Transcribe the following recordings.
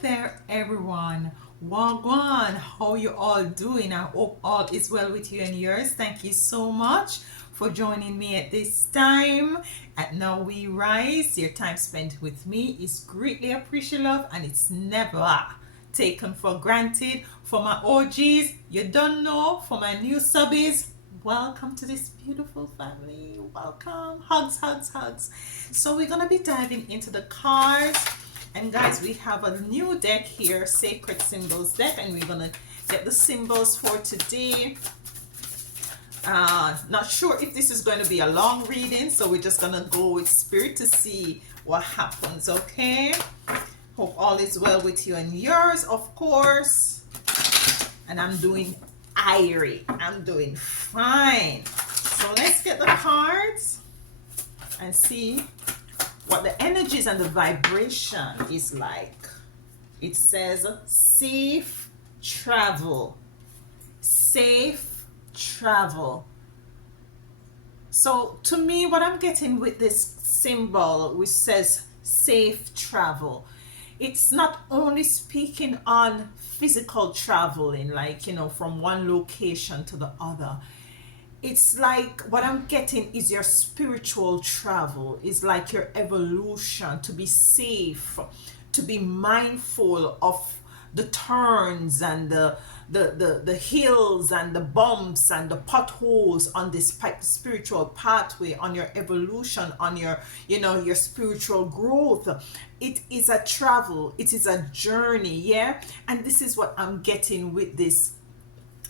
there everyone. Wagwan, how you all doing? I hope all is well with you and yours. Thank you so much for joining me at this time. At Now We Rise, your time spent with me is greatly appreciated and it's never taken for granted. For my OGs, you don't know. For my new subbies, welcome to this beautiful family. Welcome. Hugs, hugs, hugs. So we're gonna be diving into the cards. And guys, we have a new deck here, Sacred Symbols deck, and we're gonna get the symbols for today. Not sure if this is going to be a long reading, so we're just gonna go with spirit to see what happens. Okay, hope all is well with you and yours, of course. And I'm doing I'm doing fine. So let's get the cards and see what the energies and the vibration is like. It says safe travel. Safe travel. So to me, what I'm getting with this symbol which says safe travel, it's not only speaking on physical traveling, like, you know, from one location to the other. It's like what I'm getting is your spiritual travel, is like your evolution, to be safe, to be mindful of the turns and the hills and the bumps and the potholes on this spiritual pathway, on your evolution, on your, you know, your spiritual growth. It is a travel, it is a journey. Yeah, and this is what I'm getting with this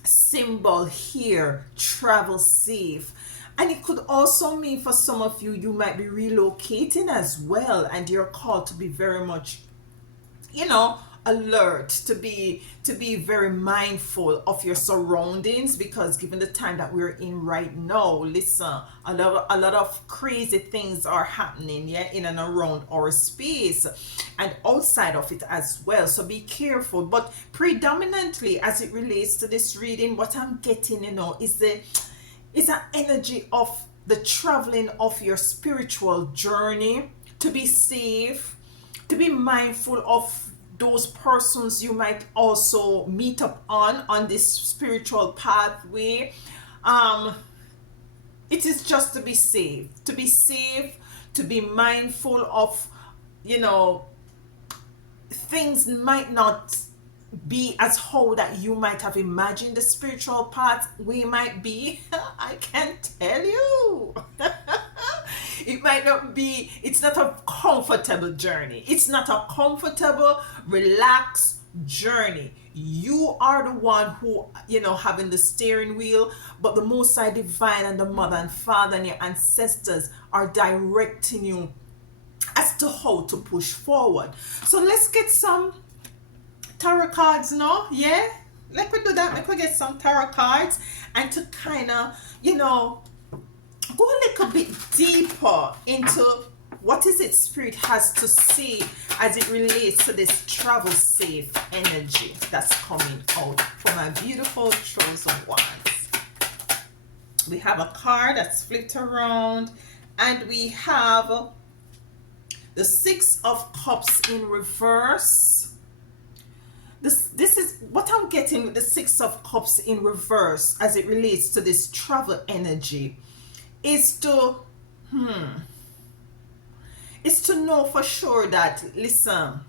symbol here, travel safe. And it could also mean for some of you, you might be relocating as well, and you're called to be very much, you know, alert, to be very mindful of your surroundings, because given the time that we're in right now, listen, a lot of crazy things are happening, yeah, in and around our space and outside of it as well. So be careful. But predominantly, as it relates to this reading, what I'm getting, you know, is an energy of the traveling of your spiritual journey, to be safe, to be mindful of those persons you might also meet up on this spiritual pathway. It is just to be safe, to be mindful of, you know, things might not be as how that you might have imagined the spiritual path we might be. I can tell you. It might not be, it's not a comfortable journey. It's not a comfortable, relaxed journey. You are the one who, you know, having the steering wheel, but the Most High Divine and the Mother and Father and your ancestors are directing you as to how to push forward. So let's get some tarot cards now. Yeah, let me do that. Let me get some tarot cards, and to kind of, you know, go a little bit deeper into what is it Spirit has to say as it relates to this travel safe energy that's coming out for my beautiful chosen ones. We have a card that's flipped around, and we have the Six of Cups in reverse. This is what I'm getting with the Six of Cups in reverse as it relates to this travel energy, is to know for sure that, listen,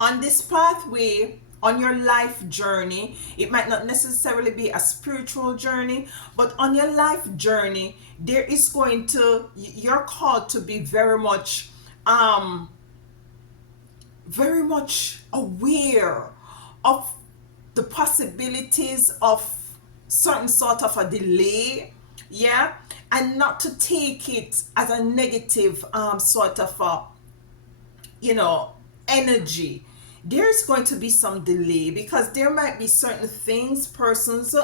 on this pathway, on your life journey, it might not necessarily be a spiritual journey, but on your life journey, there is going to, you're called to be very much aware of the possibilities of certain sort of a delay, yeah, and not to take it as a negative sort of a, you know, energy. There's going to be some delay because there might be certain things, persons,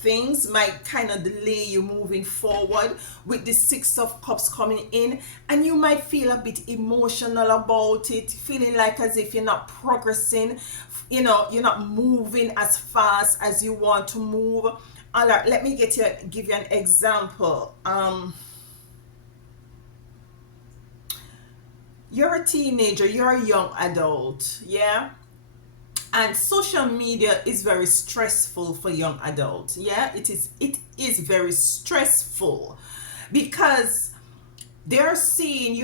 things might kind of delay you moving forward with the Six of Cups coming in, and you might feel a bit emotional about it, feeling like as if you're not progressing, you know, you're not moving as fast as you want to move. All right, let me give you an example. you're a teenager, you're a young adult, yeah, and social media is very stressful for young adults. Yeah, it is very stressful because you're seeing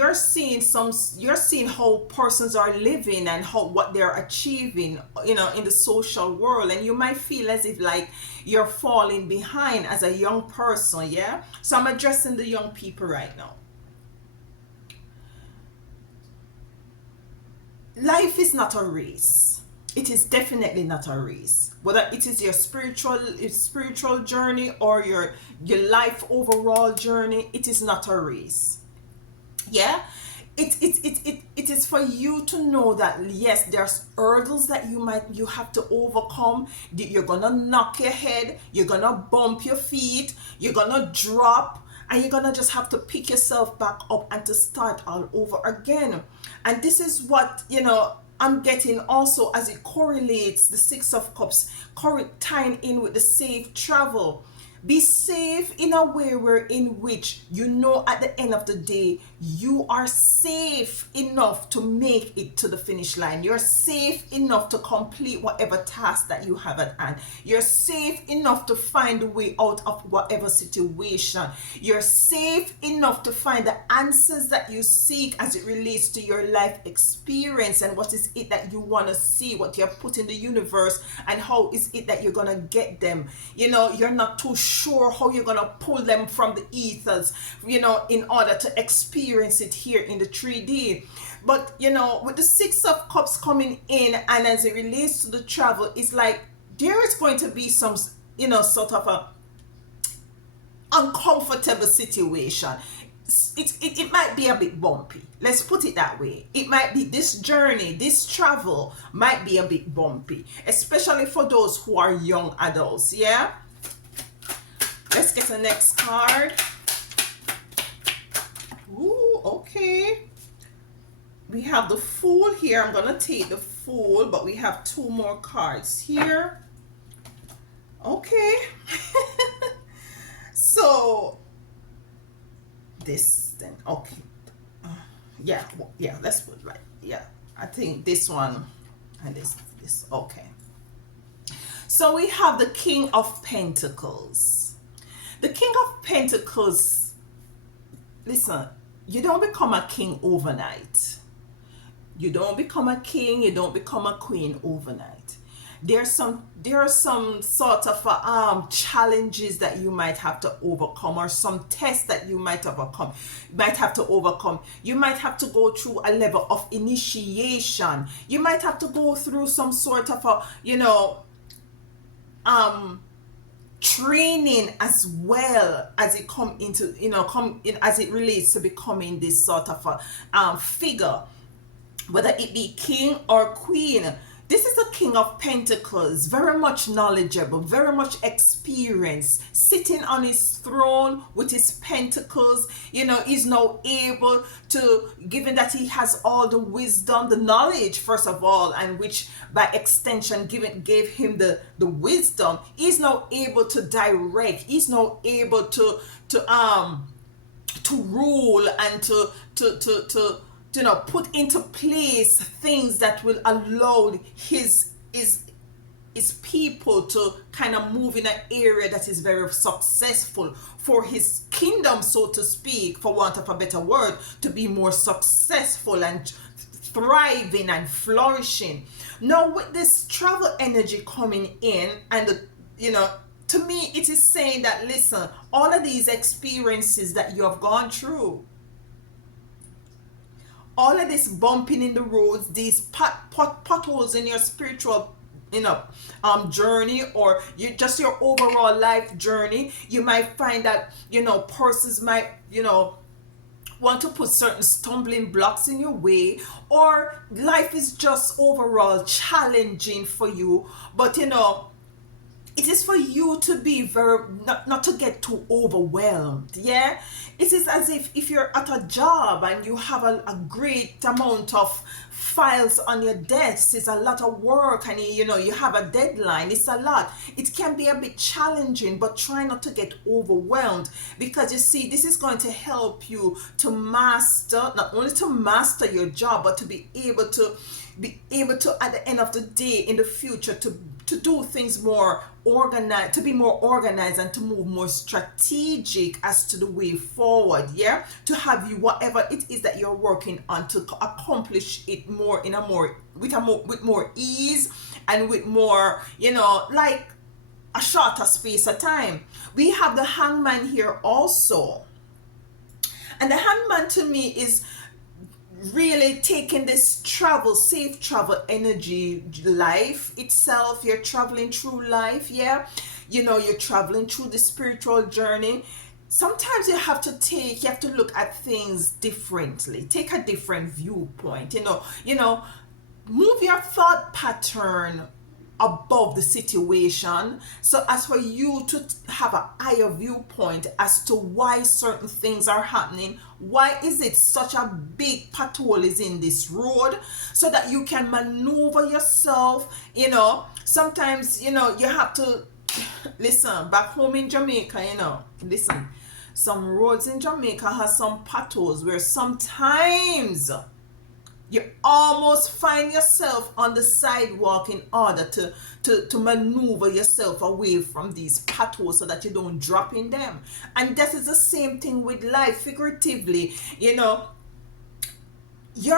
how persons are living and how what they're achieving, in the social world, and you might feel as if like you're falling behind as a young person. Yeah, so I'm addressing the young people right now. Life is not a race. It is definitely not a race. Whether it is your spiritual journey or your life overall journey, it is not a race. Yeah, it is for you to know that yes, there's hurdles that you have to overcome. You're gonna knock your head, you're gonna bump your feet, you're gonna drop, and you're gonna just have to pick yourself back up and to start all over again. And this is what I'm getting also, as it correlates the Six of Cups, tying in with the safe travel. Be safe in a way where in which at the end of the day you are safe enough to make it to the finish line. You're safe enough to complete whatever task that you have at hand. You're safe enough to find a way out of whatever situation. You're safe enough to find the answers that you seek as it relates to your life experience and what is it that you want to see, what you have put in the universe, and how is it that you're going to get them. You're not too sure how you're going to pull them from the ethers, in order to experience it here in the 3D. But, with the Six of Cups coming in, and as it relates to the travel, it's like there is going to be some, sort of a uncomfortable situation. It might be a bit bumpy. Let's put it that way. It might be this journey, this travel might be a bit bumpy, especially for those who are young adults. Yeah. Let's get the next card. Ooh, okay. We have the Fool here. I'm going to take the Fool, but we have two more cards here. Okay. So, this then. Okay. Yeah, let's put it right. Yeah, I think this one and this. Okay. So we have the King of Pentacles. The King of Pentacles, listen, you don't become a king overnight. You don't become a king, you don't become a queen overnight. There are some sort of challenges that you might have to overcome, or some tests that you might have to overcome. You might have to go through a level of initiation. You might have to go through some sort of training as well, as it as it relates to becoming this sort of a figure, whether it be king or queen. This is a King of Pentacles, very much knowledgeable, very much experienced, sitting on his throne with his pentacles. He's now able to, given that he has all the wisdom, the knowledge, first of all, and which by extension gave him the wisdom, he's now able to direct, he's now able to rule and to put into place things that will allow his people to kind of move in an area that is very successful for his kingdom, so to speak, for want of a better word, to be more successful and thriving and flourishing. Now, with this travel energy coming in, and to me it is saying that, listen, all of these experiences that you have gone through, all of this bumping in the roads, these potholes in your spiritual journey, or your overall life journey, you might find that persons might want to put certain stumbling blocks in your way, or life is just overall challenging for you. But It is for you to be very, not to get too overwhelmed. Yeah, it is as if you're at a job and you have a great amount of files on your desk. It's a lot of work, and you have a deadline. It's a lot. It can be a bit challenging, but try not to get overwhelmed, because you see, this is going to help you to master, not only to master your job, but to be able to at the end of the day, in the future, to do things more organized, to be more organized, and to move more strategic as to the way forward. Yeah, to have you, whatever it is that you're working on, to accomplish it more in a more with more ease, and with more, like a shorter space of time. We have the hangman here also, and the hangman to me is really taking this safe travel energy, life itself. You're traveling through life. Yeah, you're traveling through the spiritual journey. Sometimes you have to look at things differently, take a different viewpoint. Move your thought pattern above the situation, so as for you to have a higher viewpoint as to why certain things are happening. Why is it such a big pothole is in this road, so that you can maneuver yourself. Sometimes you have to listen. Back home in Jamaica, listen, some roads in Jamaica has some potholes where sometimes you almost find yourself on the sidewalk in order to maneuver yourself away from these potholes, so that you don't drop in them. And that is the same thing with life. Figuratively, you're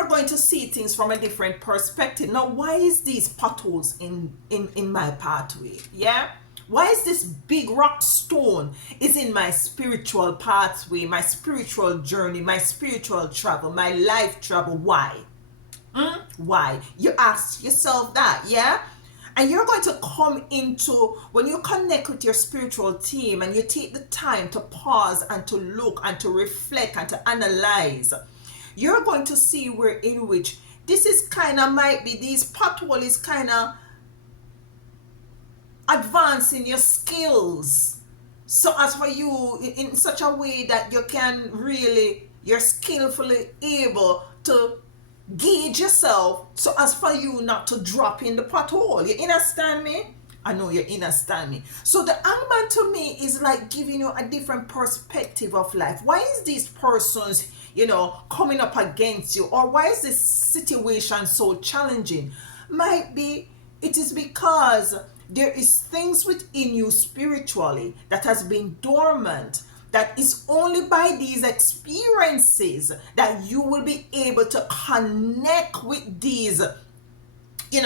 going to see things from a different perspective. Now, why is these potholes in my pathway? Yeah, why is this big rock stone is in my spiritual pathway, my spiritual journey, my spiritual travel, my life travel? Why? Why? You ask yourself that. Yeah, and you're going to come into, when you connect with your spiritual team and you take the time to pause and to look and to reflect and to analyze, you're going to see where in which this is kind of, might be, these pothole is kind of advancing your skills, so as for you in such a way that you can really, you're skillfully able to gauge yourself, so as for you not to drop in the pothole. You understand me? I know you understand me. So the hangman to me is like giving you a different perspective of life. Why is these persons, coming up against you, or why is this situation so challenging? Might be it is because there is things within you spiritually that has been dormant, that is only by these experiences that you will be able to connect with these,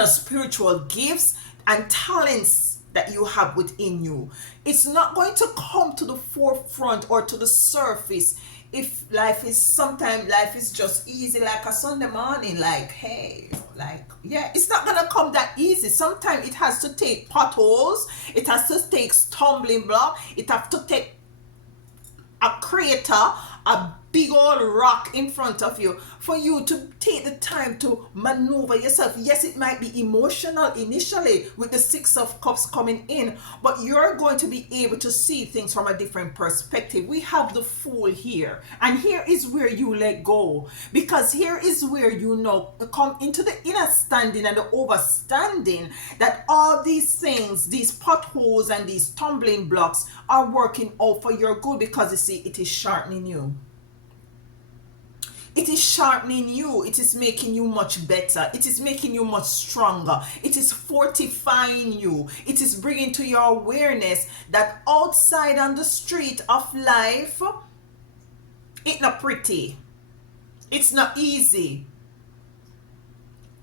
spiritual gifts and talents that you have within you. It's not going to come to the forefront or to the surface if sometimes life is just easy, like a Sunday morning, like, hey, like, yeah, it's not gonna come that easy. Sometimes it has to take potholes, it has to take stumbling block, it has to take a crater, a big old rock in front of you, for you to take the time to maneuver yourself. Yes, it might be emotional initially with the Six of Cups coming in, but you're going to be able to see things from a different perspective. We have the Fool here, and here is where you let go, because here is where come into the understanding and the overstanding that all these things, these potholes and these tumbling blocks, are working out for your good, because you see, it is sharpening you. It is sharpening you. It is making you much better. It is making you much stronger. It is fortifying you. It is bringing to your awareness that outside on the street of life, it's not pretty. It's not easy.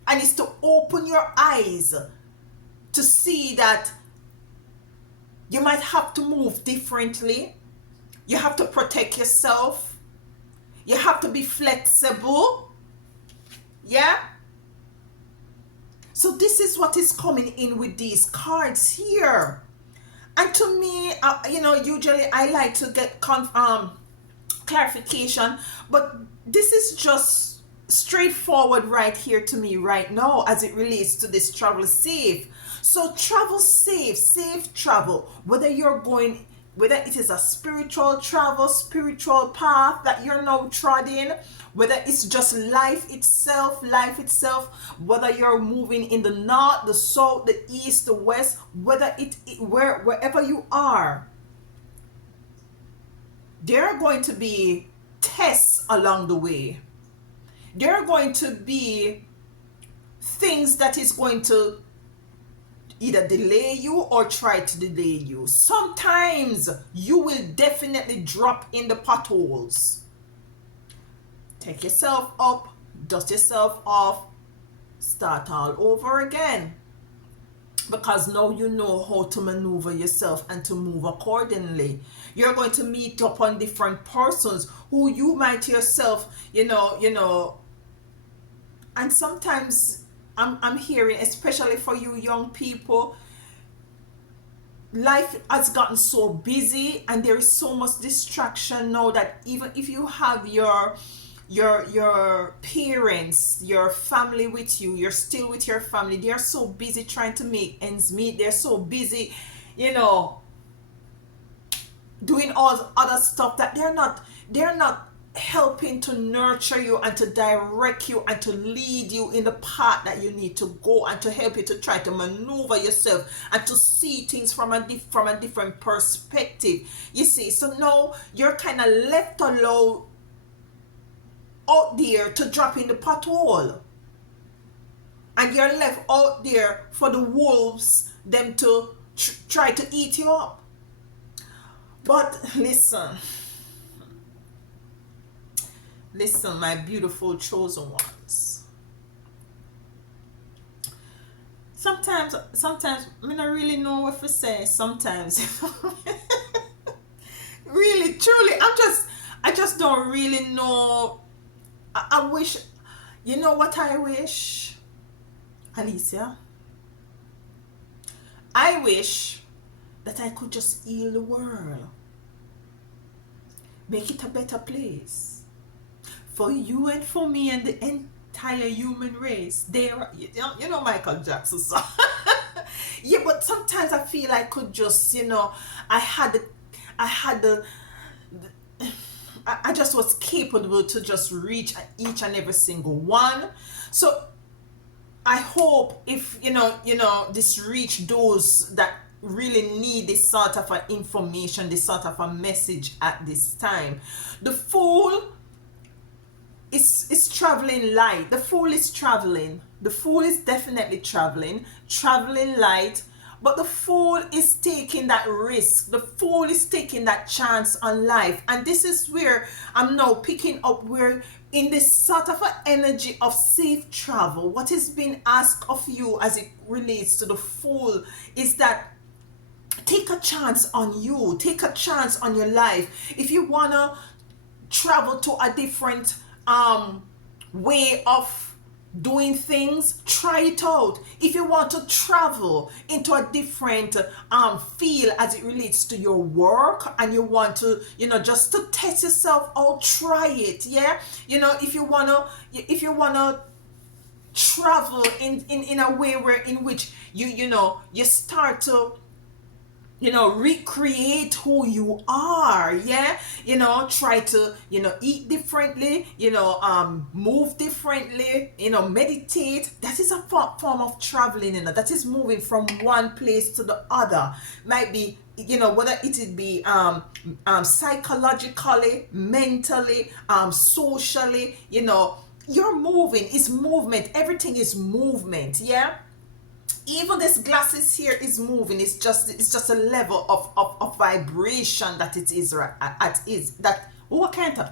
And it's to open your eyes to see that you might have to move differently. You have to protect yourself. You have to be flexible. Yeah? So this is what is coming in with these cards here. And to me, usually I like to get clarification, but this is just straightforward right here to me right now as it relates to this travel safe. So travel safe, safe travel, whether you're going, whether it is a spiritual travel, spiritual path that you're now treading, whether it's just life itself, whether you're moving in the north, the south, the east, the west, whether wherever you are, there are going to be tests along the way. There are going to be things that is going to either delay you or try to delay you. Sometimes you will definitely drop in the potholes. Take yourself up, dust yourself off, start all over again. Because now you know how to maneuver yourself and to move accordingly. You're going to meet up on different persons who you might yourself, and sometimes I'm hearing, especially for you young people, life has gotten so busy and there is so much distraction now that even if you have your parents, your family with you, you're still with your family, they're so busy trying to make ends meet. They're so busy, doing all the other stuff that they're not helping to nurture you and to direct you and to lead you in the path that you need to go, and to help you to try to maneuver yourself and to see things from a different perspective. You see, so now you're kind of left alone out there to drop in the pothole, and you're left out there for the wolves them to try to eat you up. But listen, my beautiful chosen ones. Sometimes I don't really know what to say. Sometimes, really, truly, I just don't really know. I wish, you know what I wish, Alicia? I wish that I could just heal the world, make it a better place for you and for me and the entire human race. There, Michael Jackson song. Yeah, but sometimes I feel I could just, I just was capable to just reach each and every single one. So I hope if this reach those that really need this sort of information, this sort of a message at this time. The fool is traveling light. The fool is traveling. The fool is definitely traveling light. But the fool is taking that risk. The fool is taking that chance on life. And this is where I'm now picking up, where in this sort of an energy of safe travel, what is being asked of you as it relates to the fool is that take a chance on you. Take a chance on your life. If you want to travel to a different way of doing things, try it out. If you want to travel into a different field as it relates to your work, and you want to just to test yourself out, try it. Yeah, if you want to travel in a way where in which you start to recreate who you are. Yeah, try to eat differently, move differently, meditate. That is a form of traveling. That is moving from one place to the other. Might be whether it be psychologically, mentally, socially. You're moving. It's movement. Everything is movement. Yeah. Even this glasses here is moving. It's just a level of vibration that it is that what kind of,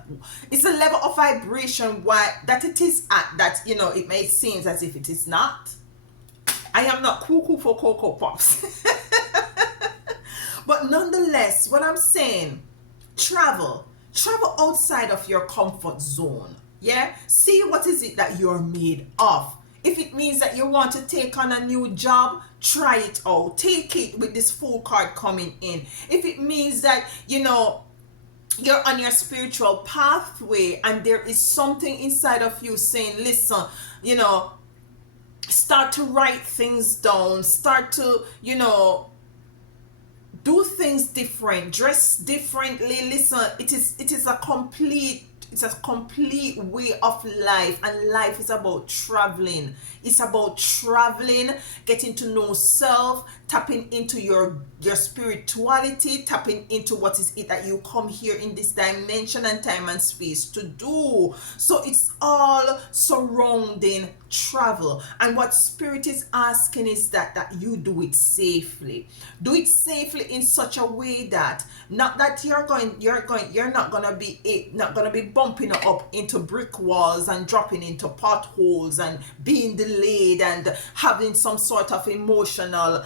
it's a level of vibration that it is at, that it may seem as if it is not. I am not cuckoo for Cocoa Pops. But nonetheless, what I'm saying, travel outside of your comfort zone. Yeah, see what is it that you're made of. If it means that you want to take on a new job, try it out. Take it with this full card coming in. If it means that, you're on your spiritual pathway, and there is something inside of you saying, listen, you know, start to write things down, start to, you know, do things different, dress differently. Listen, it is a complete, it's a complete way of life, and life is about traveling. It's about traveling, getting to know self, tapping into your spirituality, tapping into what is it that you come here in this dimension and time and space to do. So it's all surrounding travel, and what spirit is asking is that you do it safely. Do it safely in such a way that, not that you're not gonna be bumping up into brick walls and dropping into potholes and being delayed and having some sort of emotional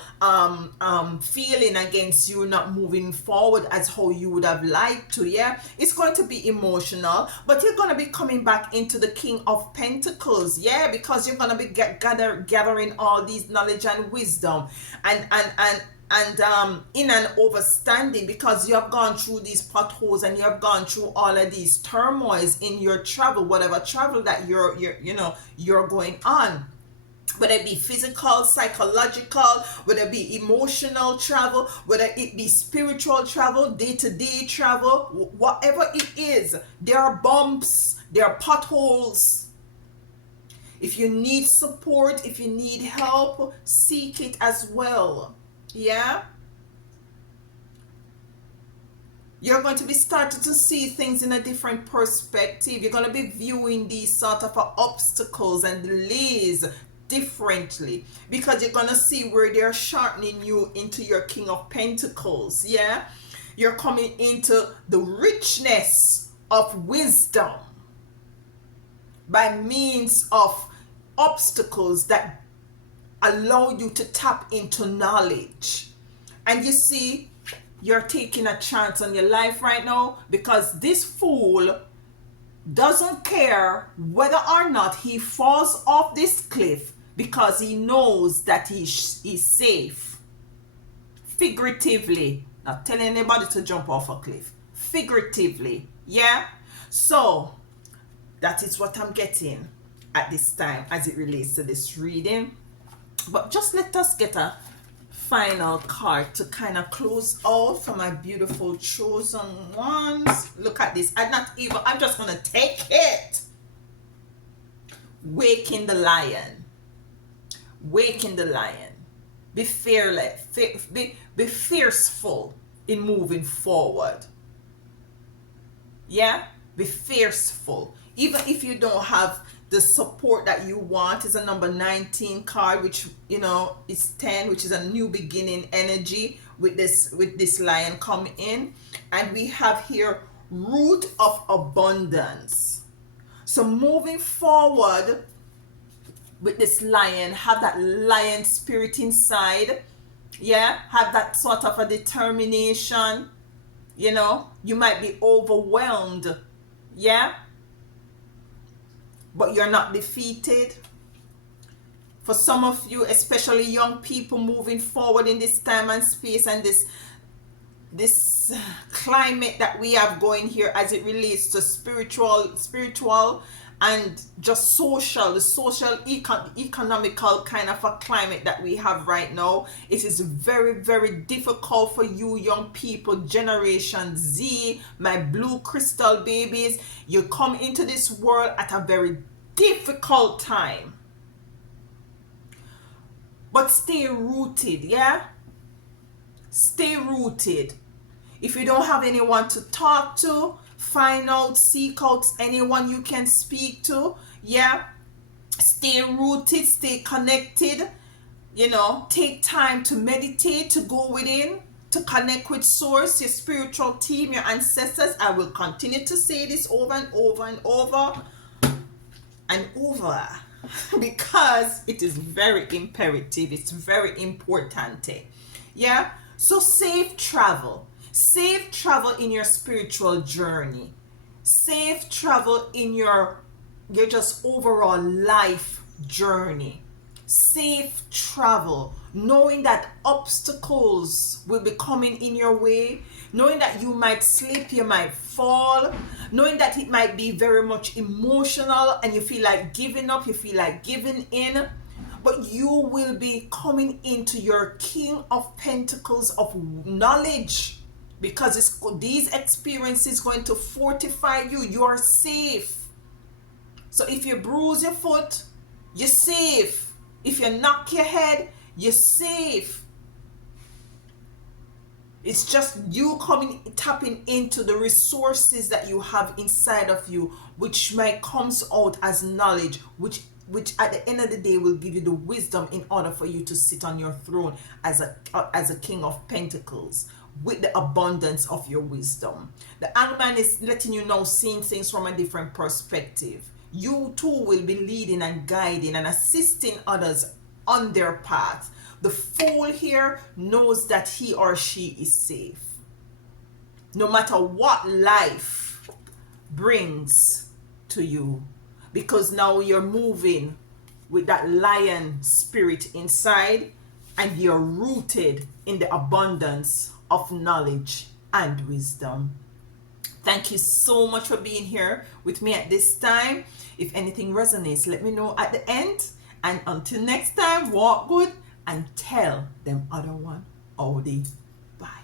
feeling against you not moving forward as how you would have liked to. Yeah, it's going to be emotional, but you're going to be coming back into the King of Pentacles. Yeah, because you're going to be gathering all these knowledge and wisdom and in an overstanding, because you have gone through these potholes and you have gone through all of these turmoils in your travel, whatever travel that you're going on, whether it be physical, psychological, whether it be emotional travel, whether it be spiritual travel, day-to-day travel, whatever it is, there are bumps, there are potholes. If you need support, if you need help, seek it as well. Yeah, you're going to be starting to see things in a different perspective. You're going to be viewing these sort of obstacles and delays differently, because you're going to see where they're sharpening you into your King of Pentacles. Yeah, you're coming into the richness of wisdom by means of obstacles that allow you to tap into knowledge. And you see, you're taking a chance on your life right now, because this fool doesn't care whether or not he falls off this cliff, because he knows that he's safe. Figuratively, not telling anybody to jump off a cliff. Figuratively, yeah? So, that is what I'm getting at this time as it relates to this reading. But just let us get a final card to kind of close out for my beautiful chosen ones. Look at this. I'm just going to take it. Waking the lion. Waking the lion. Be fearless. Be fierceful in moving forward. Yeah? Be fierceful. Even if you don't have the support that you want. Is a number 19 card, which, you know, is 10, which is a new beginning energy with this lion coming in. And we have here root of abundance. So moving forward with this lion, have that lion spirit inside. Yeah, have that sort of a determination. You know, you might be overwhelmed. Yeah, but you're not defeated. For some of you, especially young people moving forward in this time and space, and this climate that we have going here as it relates to spiritual and just the social economical kind of a climate that we have right now. It is very, very difficult for you young people, Generation Z, my blue crystal babies. You come into this world at a very difficult time, but stay rooted. Yeah, stay rooted. If you don't have anyone to talk to, seek out anyone you can speak to. Yeah, stay rooted, stay connected. You know, take time to meditate, to go within, to connect with source, your spiritual team, your ancestors. I will continue to say this over and over and over and over because it is very imperative. It's very important. Yeah, so safe travel in your spiritual journey, safe travel in your just overall life journey, safe travel knowing that obstacles will be coming in your way, knowing that you might slip, you might fall, knowing that it might be very much emotional and you feel like giving up, you feel like giving in, but you will be coming into your King of Pentacles of knowledge, because these experiences going to fortify you. You're safe. So if you bruise your foot, you're safe. If you knock your head, you're safe. It's just you tapping into the resources that you have inside of you, which might comes out as knowledge, which at the end of the day will give you the wisdom in order for you to sit on your throne as a King of Pentacles, with the abundance of your wisdom. The Hangman is letting you know, seeing things from a different perspective. You too will be leading and guiding and assisting others on their path. The Fool here knows that he or she is safe. No matter what life brings to you, because now you're moving with that lion spirit inside, and you're rooted in the abundance of knowledge and wisdom. Thank you so much for being here with me at this time. If anything resonates, let me know at the end. And until next time, walk good and tell them other one howdy. Bye.